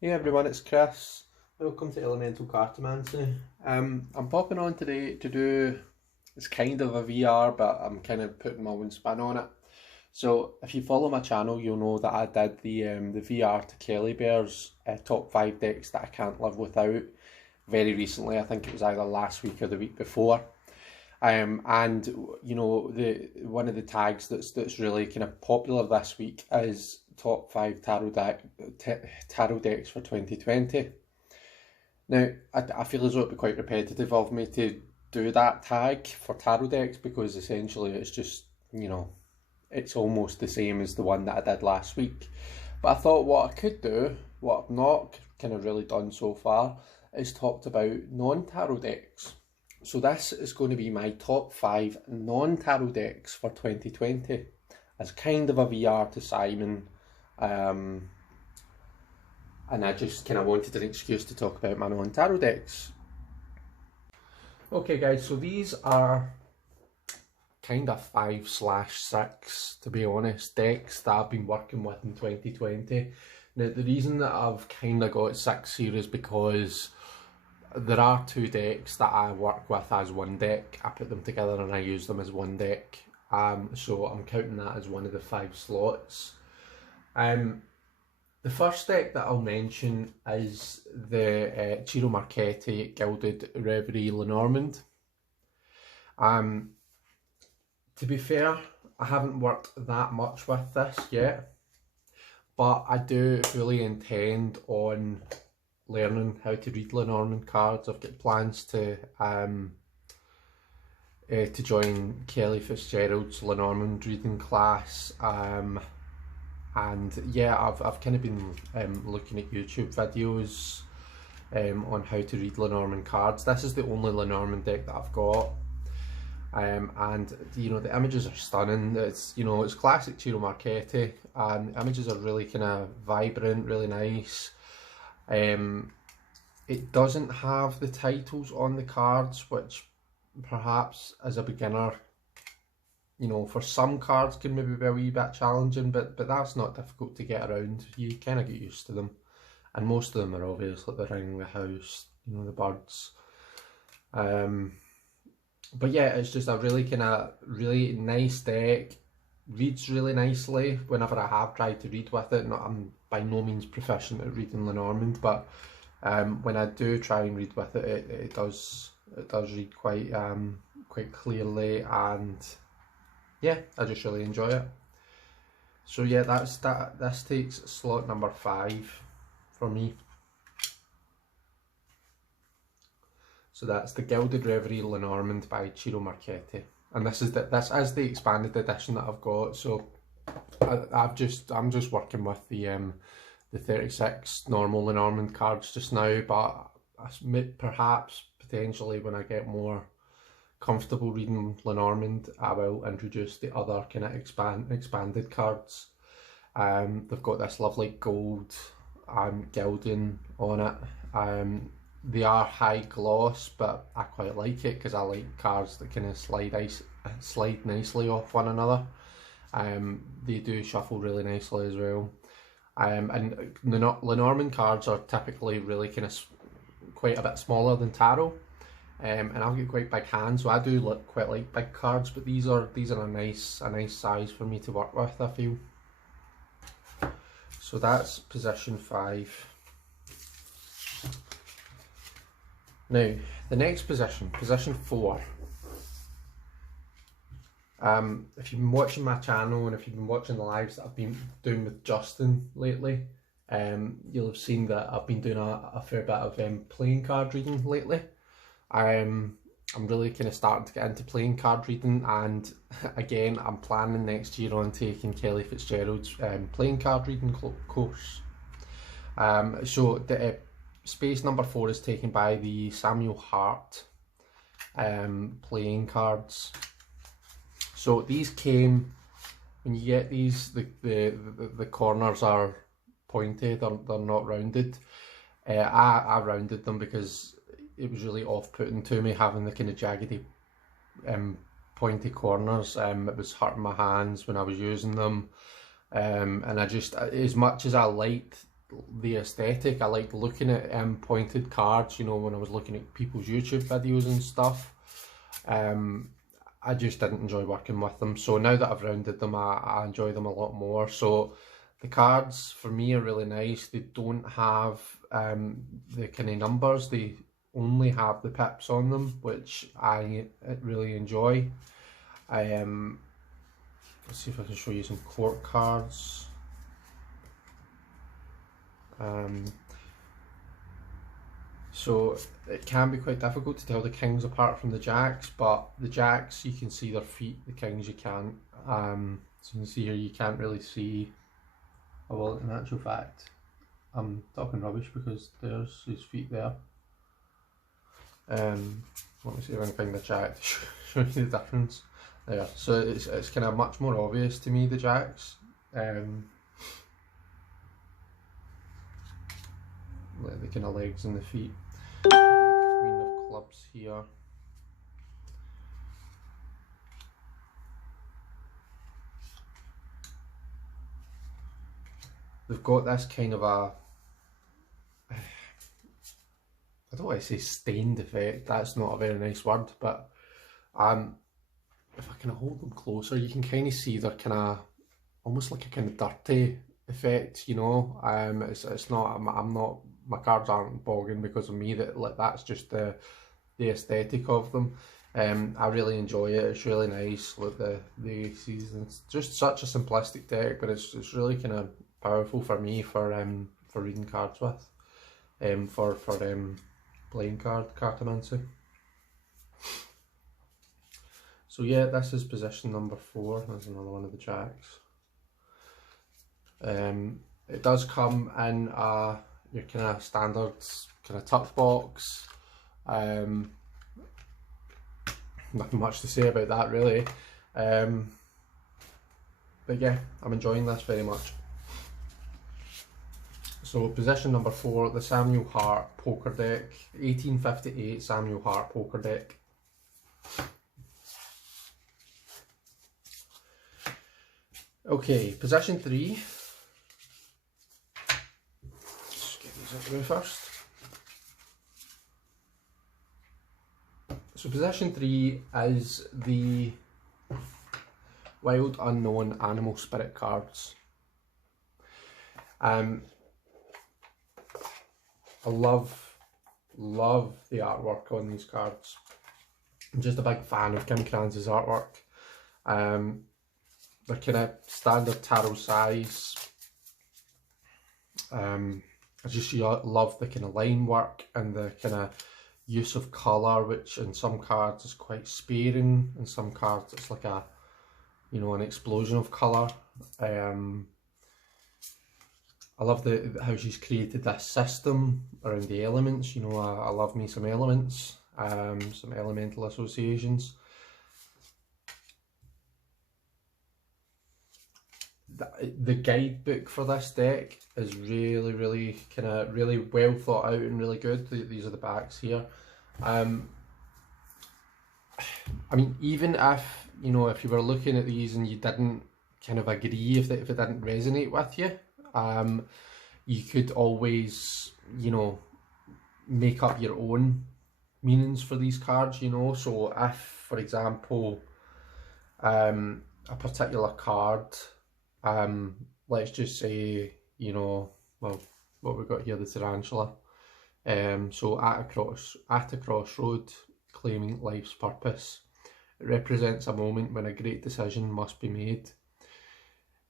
Hey everyone, it's Chris. Welcome to Elemental Cartomancy. I'm popping on today to do, it's kind of a VR, but I'm kind of putting my own spin on it. So if you follow my channel, you'll know that I did the VR to Kelly Bears top 5 decks that I can't live without very recently. I think it was either last week or the week before. And you know, the one of the tags that's really kind of popular this week is top 5 tarot decks for 2020. Now, I feel as though it'd be quite repetitive of me to do that tag for tarot decks because essentially it's just, you know, it's almost the same as the one that I did last week. But I thought what I could do, what I've not kind of really done so far, is talked about non-tarot decks. So this is going to be my top 5 non-tarot decks for 2020 as kind of a VR to Simon. And I just kind of wanted an excuse to talk about my non-tarot decks. Okay guys, so these are kind of 5/6, to be honest, decks that I've been working with in 2020. Now the reason that I've kind of got 6 here is because there are 2 decks that I work with as one deck. I put them together and I use them as one deck. So I'm counting that as one of the 5 slots. The first deck that I'll mention is the Ciro Marchetti Gilded Reverie Lenormand. To be fair, I haven't worked that much with this yet, but I do fully intend on learning how to read Lenormand cards. I've got plans to join Kelly Fitzgerald's Lenormand reading class, and yeah, I've kind of been looking at YouTube videos on how to read Lenormand cards. This is the only Lenormand deck that I've got, and you know the images are stunning. It's, you know, it's classic Ciro Marchetti, and the images are really kind of vibrant, really nice. It doesn't have the titles on the cards, which perhaps as a beginner, you know, for some cards can maybe be a wee bit challenging, but that's not difficult to get around. You kind of get used to them, and most of them are obvious, like the ring, the house, you know, the birds. But yeah, it's just a really kind of really nice deck. Reads really nicely whenever I have tried to read with it. I'm by no means proficient at reading Lenormand, but when I do try and read with it, it does read quite clearly, and yeah, I just really enjoy it. So yeah, this takes slot number 5 for me. So that's the Gilded Reverie Lenormand by Ciro Marchetti, and this is the expanded edition that I've got. So I'm just working with the 36 normal Lenormand cards just now, but perhaps potentially when I get more comfortable reading Lenormand, I will introduce the other kind of expanded cards. They've got this lovely gold gilding on it. They are high gloss, but I quite like it because I like cards that kind of slide nicely off one another. They do shuffle really nicely as well. And Lenormand cards are typically really kind of quite a bit smaller than tarot. And I've got quite big hands, so I do quite like big cards, but these are a nice size for me to work with, I feel. So that's position 5. Now the next position 4. If you've been watching my channel and if you've been watching the lives that I've been doing with Justin lately, you'll have seen that I've been doing a fair bit of playing card reading lately. I'm really kind of starting to get into playing card reading, and again I'm planning next year on taking Kelly Fitzgerald's playing card reading course. So the space number 4 is taken by the Samuel Hart playing cards. So these came, when you get these, the corners are pointed, they're not rounded. I rounded them because it was really off-putting to me having the kind of jaggedy pointy corners. It was hurting my hands when I was using them, and I just, as much as I liked the aesthetic. I like looking at pointed cards, you know, when I was looking at people's YouTube videos and stuff. I just didn't enjoy working with them. So now that I've rounded them, I enjoy them a lot more. So the cards for me are really nice. They don't have the kind of numbers. They only have the pips on them, which I really enjoy. Let's see if I can show you some court cards. So it can be quite difficult to tell the kings apart from the jacks, but the jacks you can see their feet, the kings you can't. So you can see here you can't really see. Oh, well, in actual fact, I'm talking rubbish because there's his feet there. Let me see if I can find the jack to show you the difference. There, so it's kind of much more obvious to me, the jacks. Like the kind of legs and the feet. The queen of clubs here. They've got this kind of a, I don't want to say stained effect, that's not a very nice word, but if I kind of hold them closer, you can kind of see they're kind of almost like a kind of dirty effect, you know. It's not, I'm not, my cards aren't bogging because of me, that's just the aesthetic of them. I really enjoy it. It's really nice. Look, the aces, it's just such a simplistic deck, but it's really kind of powerful for me for reading cards with, for playing cartomancy. So yeah, this is position number 4. There's another one of the jacks. It does come in your kind of standard kind of tuck box. Nothing much to say about that really. But yeah, I'm enjoying this very much. So position number 4, the Samuel Hart poker deck, 1858 Samuel Hart poker deck. Okay, position 3. Just get these out of the way first. So position 3 is the Wild Unknown Animal Spirit cards. I love the artwork on these cards. I'm just a big fan of Kim Krans' artwork. They're kind of standard tarot size. I just love the kind of line work and the kind of use of colour, which in some cards is quite sparing, in some cards it's like a, you know, an explosion of colour. I love how she's created this system around the elements. You know, I love me some elements, some elemental associations. The guidebook for this deck is really well thought out and really good. These are the backs here. I mean, even if, you know, if you were looking at these and you didn't kind of agree, if it didn't resonate with you, you could always, you know, make up your own meanings for these cards, you know. So if, for example, a particular card, let's just say, you know, well, what we've got here, the tarantula. So at a crossroad, claiming life's purpose. It represents a moment when a great decision must be made.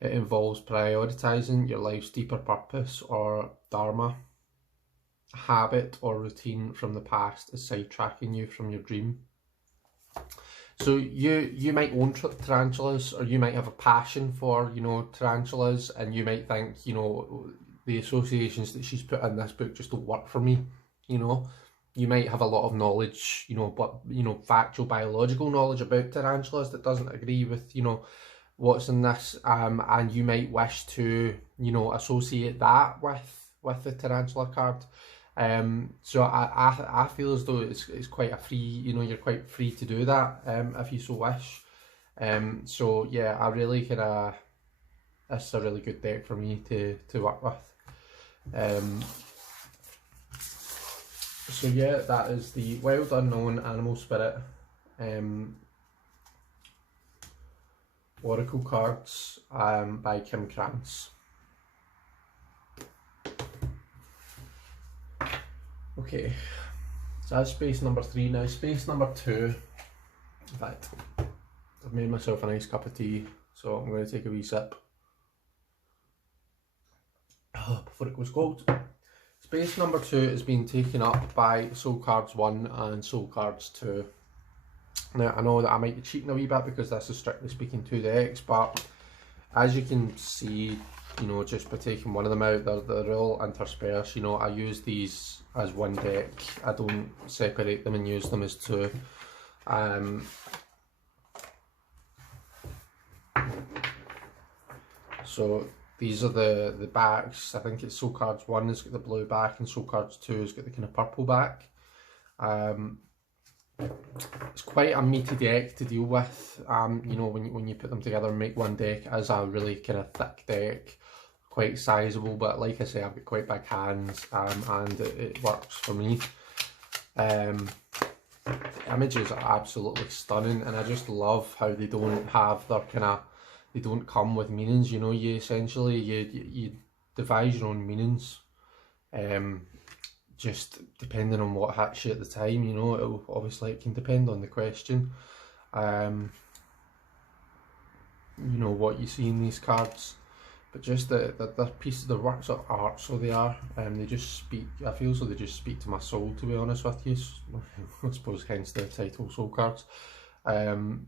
It involves prioritising your life's deeper purpose or dharma. A habit or routine from the past is sidetracking you from your dream. So you might own tarantulas, or you might have a passion for, you know, tarantulas, and you might think, you know, the associations that she's put in this book just don't work for me, you know. You might have a lot of knowledge, you know, but, you know, factual biological knowledge about tarantulas that doesn't agree with, you know, what's in this, and you might wish to, you know, associate that with the tarantula card. So I feel as though it's quite a free, you know, you're quite free to do that, if you so wish. So yeah, I really this is a really good deck for me to work with. So yeah, that is the Wild Unknown Animal Spirit Oracle cards by Krans. Okay, so that's space number 3. Now space number 2, in fact, I've made myself a nice cup of tea, so I'm going to take a wee sip before it goes cold. Space number 2 is being taken up by Soul Cards 1 and Soul Cards 2. Now I know that I might be cheating a wee bit because this is strictly speaking 2 decks, but as you can see, you know, just by taking one of them out, they're all interspersed. You know, I use these as one deck. I don't separate them and use them as 2. So these are the backs. I think it's Soul Cards 1 has got the blue back and Soul Cards 2 has got the kind of purple back. It's quite a meaty deck to deal with. You know, when you put them together and make one deck as a really kind of thick deck, quite sizable. But like I say, I've got quite big hands, and it works for me. The images are absolutely stunning, and I just love how they don't have their kind of, they don't come with meanings. You know, you essentially you devise your own meanings, just depending on what hits you at the time. You know, obviously it can depend on the question. You know what you see in these cards, but just the pieces, the works of art. So they are, they just speak. I feel so they just speak to my soul, to be honest with you. I suppose hence the title, Soul Cards.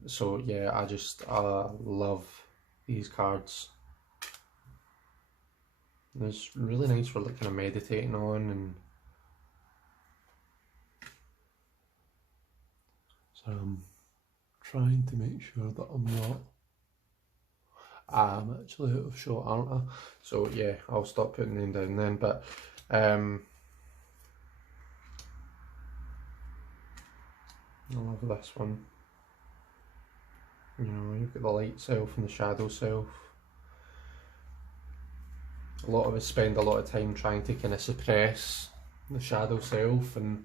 So yeah, I just love these cards. It's really nice for like kind of meditating on, and so I'm trying to make sure that I'm not. I'm actually out of shot, aren't I? So yeah, I'll stop putting them down then. But I love this one. You know, you've got the light self and the shadow self. A lot of us spend a lot of time trying to kind of suppress the shadow self, and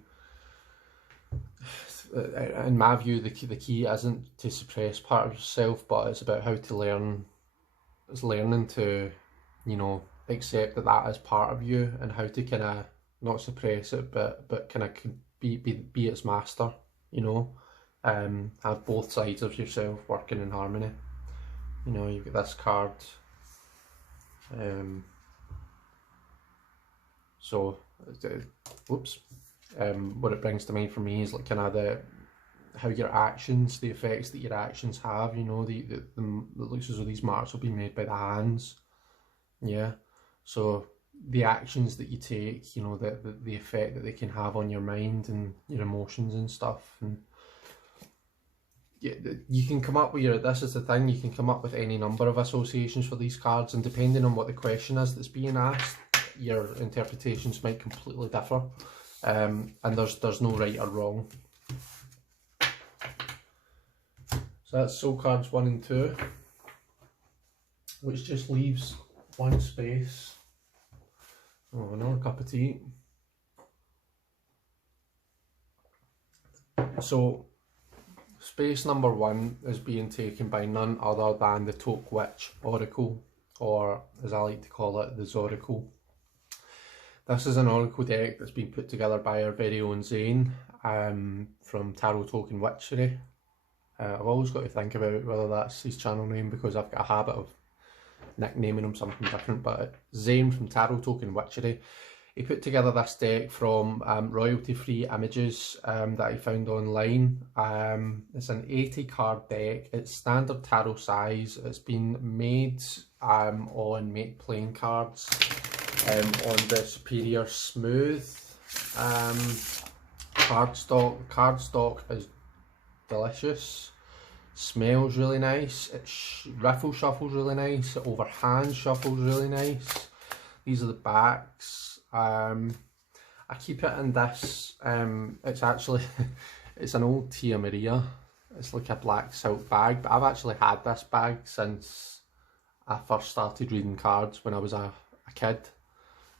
in my view the key isn't to suppress part of yourself, but it's about how to learn. It's learning to, you know, accept that that is part of you, and how to kind of not suppress it, but kind of be its master. You know, have both sides of yourself working in harmony. You know, you've got this card. So, whoops. What it brings to mind for me is like kind of how your actions, the effects that your actions have. You know, it looks as though these marks will be made by the hands. Yeah. So the actions that you take, you know, the effect that they can have on your mind and your emotions and stuff. And yeah, you can come up with this is the thing, you can come up with any number of associations for these cards, and depending on what the question is that's being asked, your interpretations might completely differ. And there's no right or wrong. So that's Soul Cards 1 and 2, which just leaves one space. Oh, another cup of tea. So space number 1 is being taken by none other than the Taupe Witch Oracle, or as I like to call it, the Zoracle. This is an Oracle deck that's been put together by our very own Zane from Tarot Token Witchery. I've always got to think about whether that's his channel name, because I've got a habit of nicknaming him something different, but Zane from Tarot Token Witchery. He put together this deck from royalty-free images that he found online. It's an 80 card deck. It's standard tarot size. It's been made on Make Playing cards on the Superior Smooth cardstock. Cardstock is delicious. Smells really nice. It riffle shuffles really nice. It overhand shuffles really nice. These are the backs. I keep it in this. It's actually it's an old Tia Maria. It's like a black silk bag, but I've actually had this bag since I first started reading cards when I was a kid.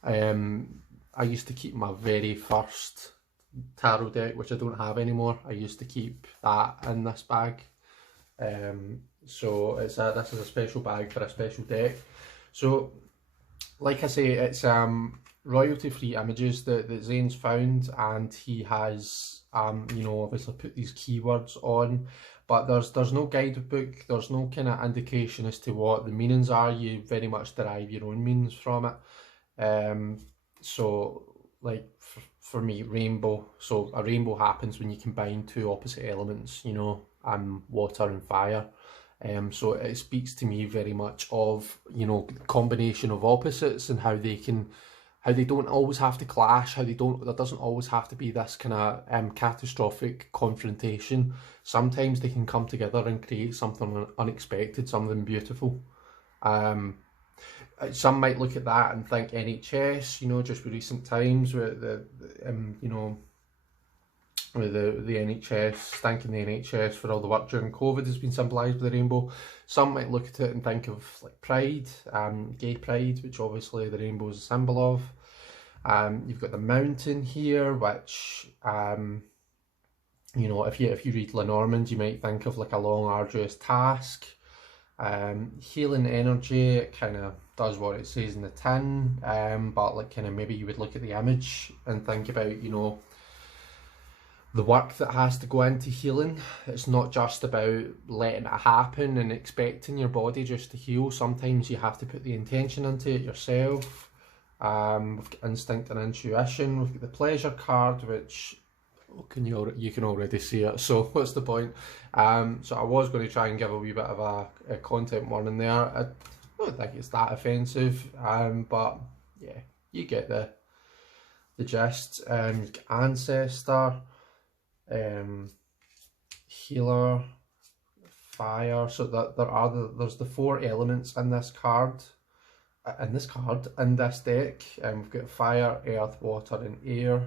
I used to keep my very first tarot deck, which I don't have anymore. I used to keep that in this bag. So this is a special bag for a special deck. So like I say, it's royalty free images that Zane's found, and he has you know, obviously put these keywords on, but there's no guidebook, there's no kind of indication as to what the meanings are. You very much derive your own meanings from it. So like for me, rainbow, so a rainbow happens when you combine two opposite elements, you know, water and fire. So it speaks to me very much of, you know, the combination of opposites and how they don't always have to clash, there doesn't always have to be this kind of catastrophic confrontation. Sometimes they can come together and create something unexpected, something beautiful. Some might look at that and think NHS, you know, just with recent times with you know, with the NHS, thanking the NHS for all the work during COVID has been symbolised with the rainbow. Some might look at it and think of like pride, gay pride, which obviously the rainbow is a symbol of. You've got the mountain here, which you know, if you read Lenormand, you might think of like a long, arduous task. Healing energy, it kind of does what it says in the tin, but like kind of maybe you would look at the image and think about, you know, the work that has to go into healing. It's not just about letting it happen and expecting your body just to heal. Sometimes you have to put the intention into it yourself. We've got instinct and intuition. We've got the pleasure card, which you can already see it, so what's the point? So I was going to try and give a wee bit of a content warning there. I don't think it's that offensive, but yeah, you get the gist. Ancestor, healer, fire. So that there's the four elements in this card. In this deck, we've got fire, earth, water, and air.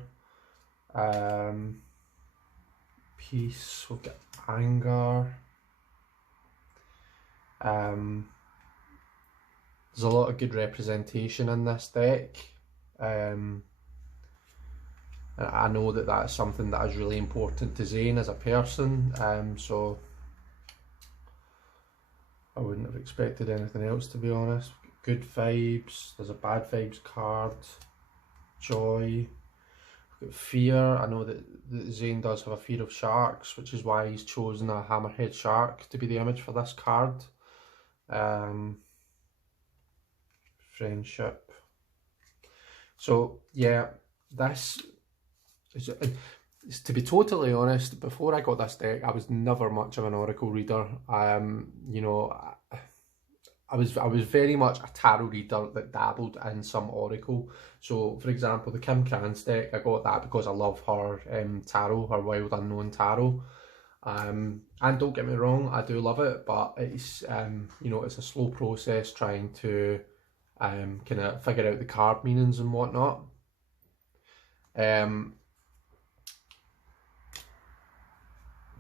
Peace. We've got anger. There's a lot of good representation in this deck. And I know that that's something that is really important to Zane as a person, so I wouldn't have expected anything else, to be honest. Good vibes, there's a bad vibes card, joy, we've got fear. I know that Zane does have a fear of sharks, which is why he's chosen a hammerhead shark to be the image for this card. Friendship. So yeah, this is, to be totally honest, before I got this deck, I was never much of an oracle reader. You know, I was very much a tarot reader that dabbled in some oracle. So for example, the Krans deck, I got that because I love her tarot, her Wild Unknown tarot. And don't get me wrong, I do love it, but it's you know, it's a slow process trying to kind of figure out the card meanings and whatnot.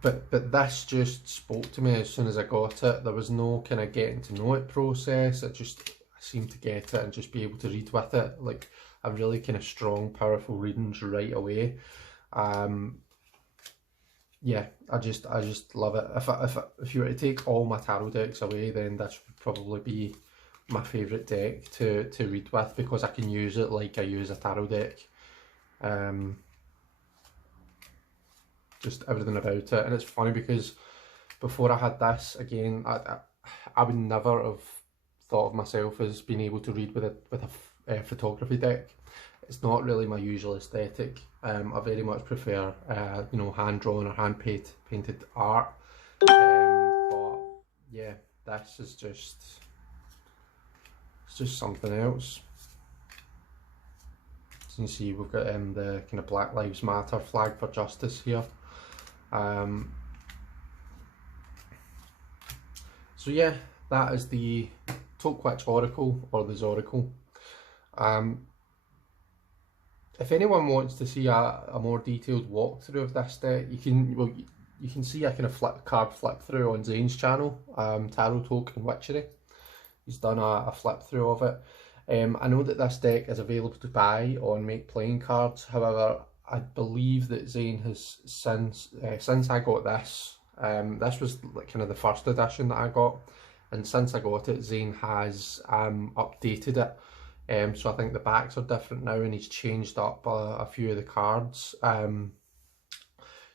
But this just spoke to me as soon as I got it. There was no kind of getting to know it process. I seemed to get it and just be able to read with it. Like a really kind of strong, powerful readings right away. Yeah, I just love it. If you were to take all my tarot decks away, then this would probably be my favourite deck to read with, because I can use it like I use a tarot deck. Just everything about it. And it's funny because before I had this, again, I would never have thought of myself as being able to read with a photography deck. It's not really my usual aesthetic. I very much prefer you know, hand drawn or hand painted art. But yeah, this is just, it's just something else. So you can see we've got the kind of Black Lives Matter flag for justice here. So yeah, that is the Koff-Chapin Oracle, or the Zoracle. If anyone wants to see a more detailed walkthrough of this deck, you can see a kind of card flip through on Zane's channel, Tarot Talk and Witchery. He's done a flip through of it. I know that this deck is available to buy on Make Playing Cards. However, I believe that Zane has since I got this, this was like kind of the first edition that I got, and since I got it, Zane has updated it. So I think the backs are different now, and he's changed up a few of the cards.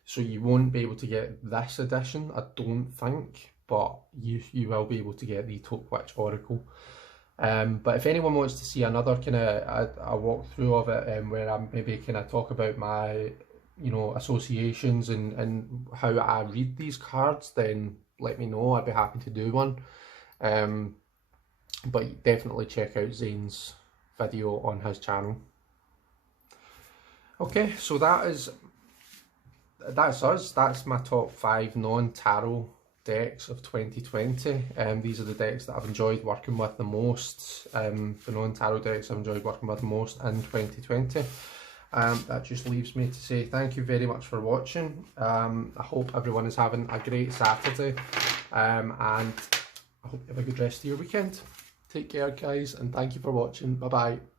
So you won't be able to get this edition, I don't think, but you will be able to get the Taupe Witch Oracle. But if anyone wants to see another kind of a walkthrough of it, where I maybe kind of talk about my, you know, associations and how I read these cards, then let me know. I'd be happy to do one. But definitely check out Zane's video on his channel. Okay, so that's us. That's my top 5 non-tarot decks of 2020. These are the decks that I've enjoyed working with the most, the non-tarot decks I've enjoyed working with the most in 2020. That just leaves me to say thank you very much for watching. I hope everyone is having a great Saturday, and I hope you have a good rest of your weekend. Take care, guys, and thank you for watching. Bye bye.